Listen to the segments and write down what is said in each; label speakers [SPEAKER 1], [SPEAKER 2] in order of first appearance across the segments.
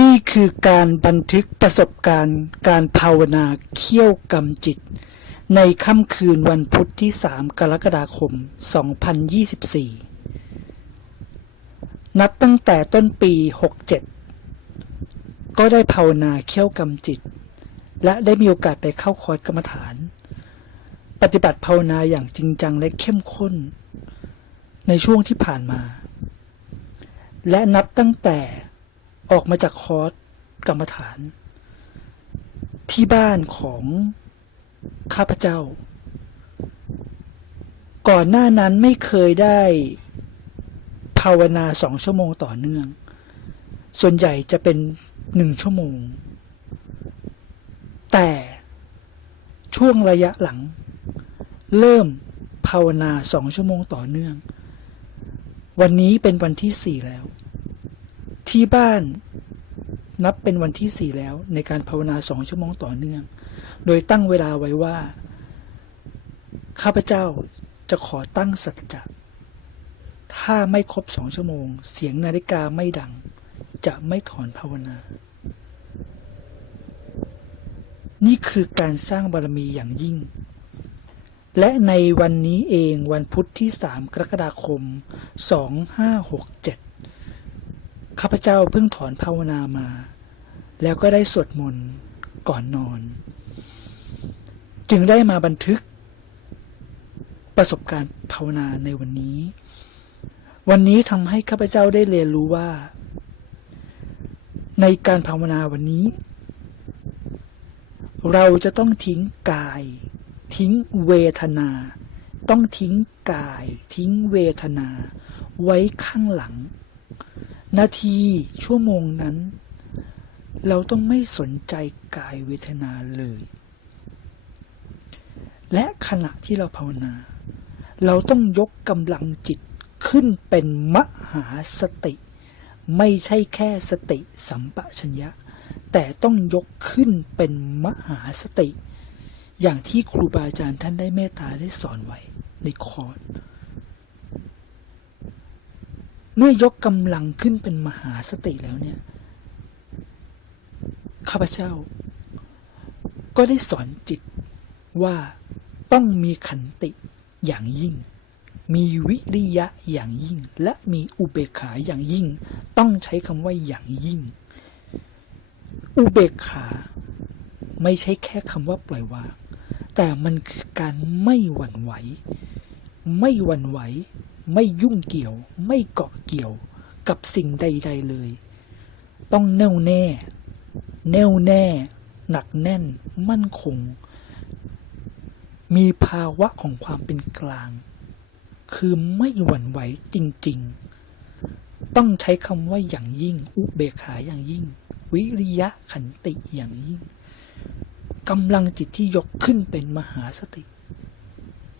[SPEAKER 1] นี่คือการบันทึกประสบการณ์การภาวนาเคี่ยวกรรมจิต ในค่ำคืนวันพุธที่ 3 กรกฎาคม 2024 นับตั้งแต่ต้นปี 67 ก็ได้ภาวนาเคี่ยวกรรมจิต และได้มีโอกาสไปเข้าคอร์สกรรมฐาน ปฏิบัติภาวนาอย่างจริงจังและเข้มข้น ในช่วงที่ผ่านมา และนับตั้งแต่ ออกมาจากคอร์สกรรมฐาน ที่บ้านของข้าพเจ้า ก่อนหน้านั้นไม่เคยได้ภาวนาสองชั่วโมงต่อเนื่อง ส่วนใหญ่จะเป็นหนึ่งชั่วโมง แต่ช่วงระยะหลัง เริ่มภาวนาสองชั่วโมงต่อเนื่อง วันนี้เป็นวันที่สี่แล้ว ที่บ้านนับเป็นวันที่สี่แล้วในการภาวนาสองชั่วโมงต่อเนื่อง โดยตั้งเวลาไว้ว่า ข้าพเจ้าจะขอตั้งสัจจะถ้าไม่ครบสองชั่วโมง เสียงนาฬิกาไม่ดัง จะไม่ถอนภาวนา นี่คือการสร้างบารมีอย่างยิ่ง และในวันนี้เองวันพุธที่3กรกฎาคม2567 ข้าพเจ้าเพิ่งถอนภาวนามา แล้วก็ได้สวดมนต์ก่อนนอน จึงได้มาบันทึก ประสบการณ์ภาวนาในวันนี้ วันนี้ทำให้ข้าพเจ้าได้เรียนรู้ว่า ในการภาวนาวันนี้ เราจะต้องทิ้งกาย ทิ้งเวทนา ต้องทิ้งกาย ทิ้งเวทนา ไว้ข้างหลัง นาทีชั่วโมงนั้น เราต้องไม่สนใจกายเวทนาเลย และขณะที่เราภาวนา เราต้องยกกำลังจิตขึ้นเป็นมหาสติ ไม่ใช่แค่สติสัมปชัญญะ แต่ต้องยกขึ้นเป็นมหาสติ อย่างที่ครูบาอาจารย์ท่านได้เมตตาได้สอนไว้ในคอร์ส เมื่อยกกำลังขึ้นเป็นมหาสติแล้วเนี่ย ข้าพเจ้า ก็ได้สอนจิตว่าต้องมีขันติอย่างยิ่ง มีวิริยะอย่างยิ่ง และมีอุเบกขาอย่างยิ่ง ต้องใช้คำว่าอย่างยิ่ง อุเบกขาไม่ใช่แค่คำว่าปล่อยวาง แต่มันคือการไม่หวั่นไหว ไม่หวั่นไหว ไม่ยุ่งเกี่ยว ไม่เกาะเกี่ยวกับสิ่งใด ๆ เลย ต้องแน่วแน่ แน่วแน่ หนักแน่น มั่นคง มีภาวะของความเป็นกลาง คือไม่หวั่นไหวจริง ๆ ต้องใช้คำว่าอย่างยิ่ง อุเบกขาอย่างยิ่ง วิริยะขันติอย่างยิ่งกำลังจิตที่ยกขึ้นเป็นมหาสติ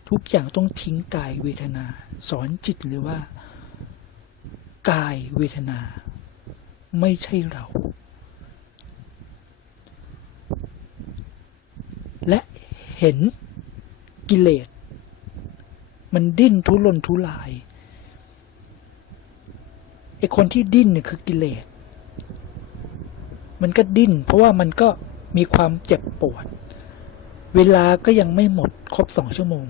[SPEAKER 1] ทุกอย่างต้องทิ้งกายเวทนา สอนจิตเลยว่า กายเวทนา ไม่ใช่เรา และเห็นกิเลส มันดิ้นทุรนทุรายไอคนที่ดิ้นเนี่ยคือกิเลส มันก็ดิ้น เพราะว่ามันก็มีความเจ็บปวด เวลาก็ยังไม่หมดครบสองชั่วโมง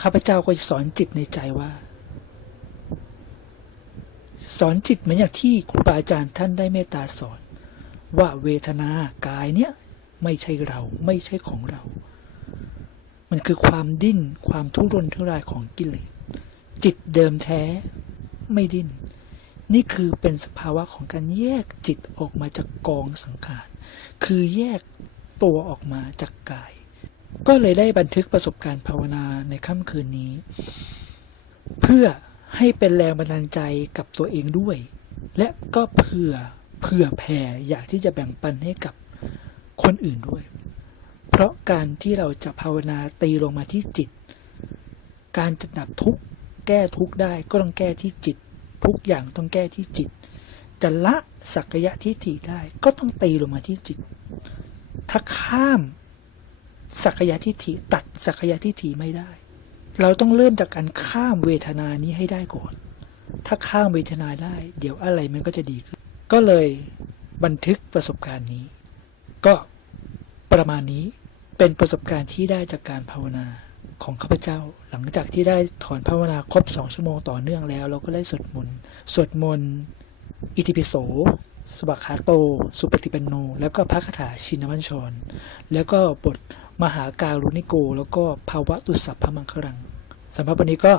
[SPEAKER 1] ข้าพเจ้าก็สอนจิตในใจว่า สอนจิตเหมือนอย่างที่ครูบาอาจารย์ท่านได้เมตตาสอน ว่าเวทนากายเนี่ยไม่ใช่เราไม่ใช่ของเรา มันคือความดิ้นความทุรนทุรายของกิเลสจิตเดิมแท้ไม่ดิ้น นี่คือเป็นสภาวะของการแยกจิตออกมาจากกองสังขาร คือแยกตัวออกมาจากกาย ก็เลยได้บันทึกประสบการณ์ภาวนาในค่ำคืนนี้ เพื่อให้เป็นแรงบันดาลใจกับตัวเองด้วย และก็เผื่อเผื่อแผ่อยากที่จะแบ่งปันให้กับคนอื่นด้วย เพราะการที่เราจะภาวนาตีลงมาที่จิต การจะดับทุกข์แก้ทุกข์ได้ก็ต้องแก้ที่จิต ทุกอย่างต้องแก้ที่จิต จะละสักยะทิฏฐิได้ก็ต้องตีลงมาที่จิต ถ้าข้าม สักยะทิฏฐิตัดสักยะทิฏฐิไม่ได้ เราต้องเริ่มจากการข้ามเวทนานี้ให้ได้ก่อน ถ้าข้ามเวทนาได้ เดี๋ยวอะไรมันก็จะดีขึ้น ก็เลยบันทึกประสบการณ์นี้ ก็ประมาณนี้เป็นประสบการณ์ที่ได้จากการภาวนาของข้าพเจ้า หลังจากที่ได้ถอนภาวนาครบสองชั่วโมงต่อเนื่องแล้ว เราก็ได้สวดมนต์สวดมนต์อิติปิโสสวากขาโต สุปฏิปันโน แล้วก็พระคาถาชินวัญชร แล้วก็บท มหาการุณิโก แล้วก็ภาวะตุสัพพมังคลังสำหรับวันนี้ก็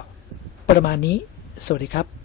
[SPEAKER 1] ประมาณนี้ สวัสดีครับ